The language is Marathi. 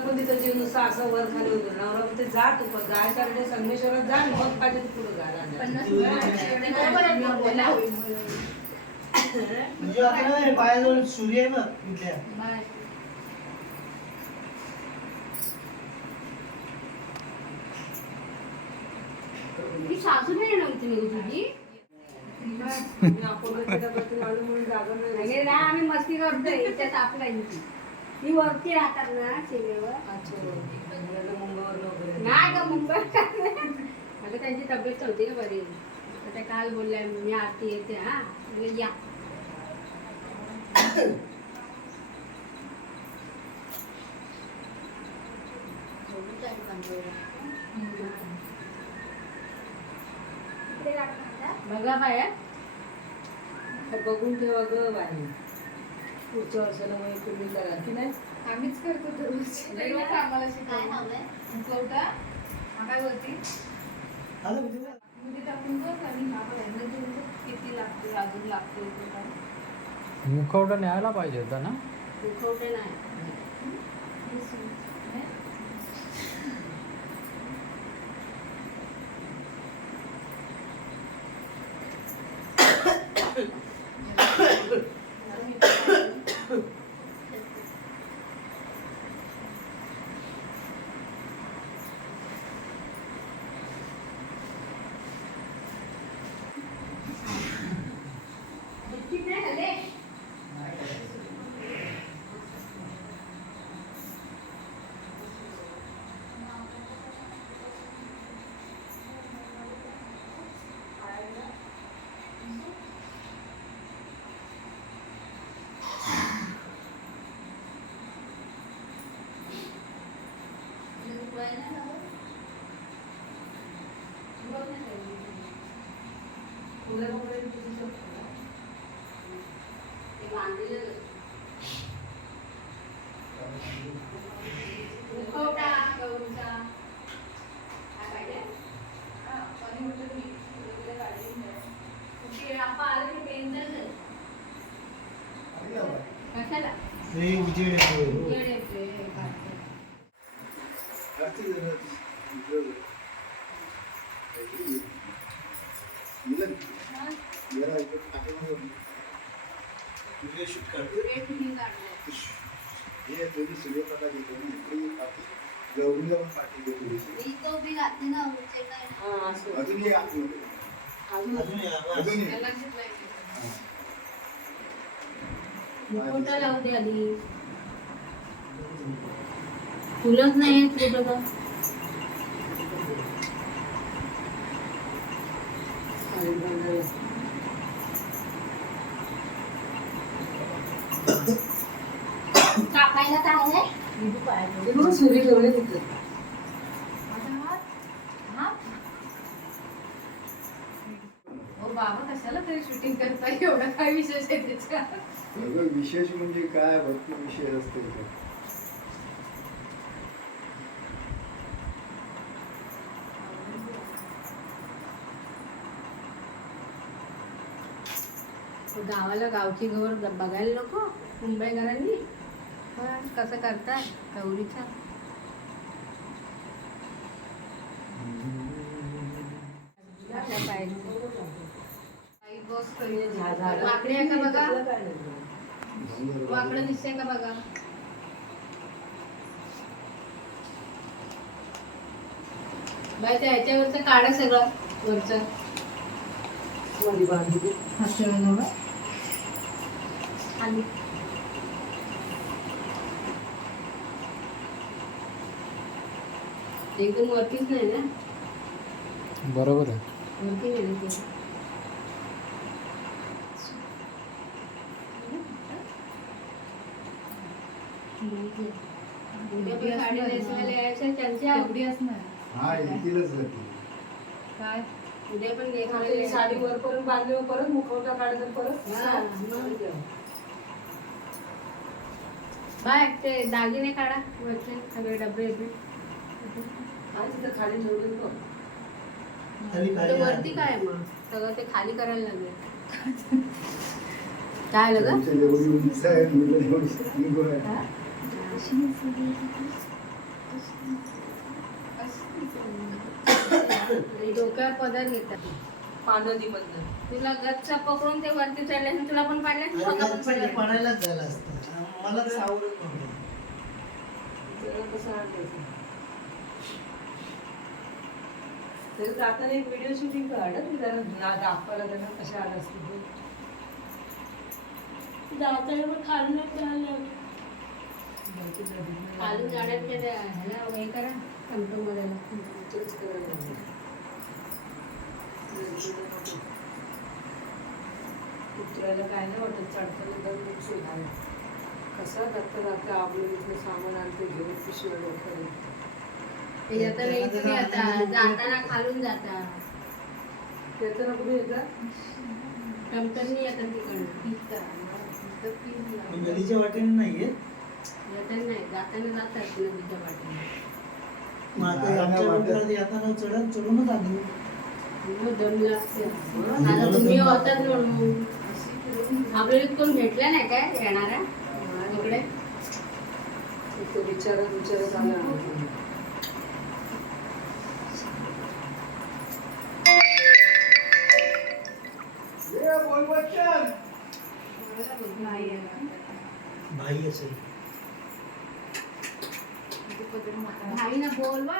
पण तिथं जीव नुसतं असं वर खाली होतं नवरा म्हणते जा तू पण जायच्या वेळेस संगमेश्वरात जा आणि मग पाहिजे तू पुढे जा म्हणजे आपल्या पायाजवळ सूर्य आहे ना इथल्या सासू नाही नव्हती तुझी आम्ही मस्ती करतोय इथं आपल्याची ही वरती राहतात ना सीमेवर नाही का मुंबईत आता त्यांची तब्येत होती का बरी आता काल बोलल्या मी आरती येते हा या बघा बाया बघून ठेवा ग बाई पुढच्या वर्षाला मग तुम्ही करा की नाही आम्हीच करतो दररोज आम्हाला शिकवलं मुखवटा काय बोलती मध्ये टाकून बघ आणि किती लागते अजून लागते मुखवटा न्यायला पाहिजे होता ना मुखवटे नाही मुखवटा लावू दे आधी फुलंच नाही कुठं का कापायला काय सूर्य ठेवले तिथे बाबा कशाला तरी शूटिंग करताय एवढं काय विशेष आहे त्याच्यात विशेष म्हणजे काय भरपूर विषय असते गावाला गावची घर बघायला नको मुंबईकरांनी पण कसं करतात गौरीचा वाकडे आहे का बघा वाकडं दिसतंय का बघा बाय त्या ह्याच्यावरचं काढा सगळं वरचं आणि एकदम वरतीच नाही ना बरोबर आहे वरती नाही ना उद्या पण साडी नेसवायला यायचं त्यांच्या एवढी असणार हा येतीलच जाते काय उद्या पण आपली नेसवायला साडी वरपर्यंत बांधली परत मुखवटा काढायचा परत बाय ते दागिने काढा वरचे सगळे डबे येते आणि तिथं खाली ठेवले ते वरती काय मग सगळं ते खाली करायला लागेल काय लगा एवढी उंच आहे, मुलं एवढी सिंगल आहे. आणि डोक्यावर पदर घेतात पानदीमधनं. तुला गच्च पकडून ते वरती चढले आणि तुला पण पाडले आणि स्वतः पण त्यांचं हे पडले. पडायलाच झालं असतं. मला तर आवडत नव्हतं. जरा कसं आणायचं. तरी जाताना एक व्हिडिओ शूटिंग काढ मी जरा दाखवायला त्यांना कशा आला असतील ते. जाताना पण खालून चाललं. बहुतेक नदीतनं खालून जाण्याच्या त्या ह्याला हे करा कंट्रोल मध्ये तेच करायला लागलं. नदीतनं नको. उतरायला काय नाही वाटत चढताना एकदम खूप सुधार कसा जाता जाता आपलं इथलं सामान आणते घेऊन पिशव्या डोक्यावर. ते येताना इथे आता जाताना खालून जाता येताना कुठे येतात टमटमनी येतात तिकडनं पण नदीच्या वाटेने नाहीये. येताना नाही जाताना जातात नदीच्या वाटेने. मग आता आमच्या मंदिरात येताना चढूनच आली. मग दम लागते आता तुम्ही होतात म्हणून आपल्याला कोण भेटला नाही काय येणारा इकडे तो विचारत आला. भाई असेल. भाई ना बोलवा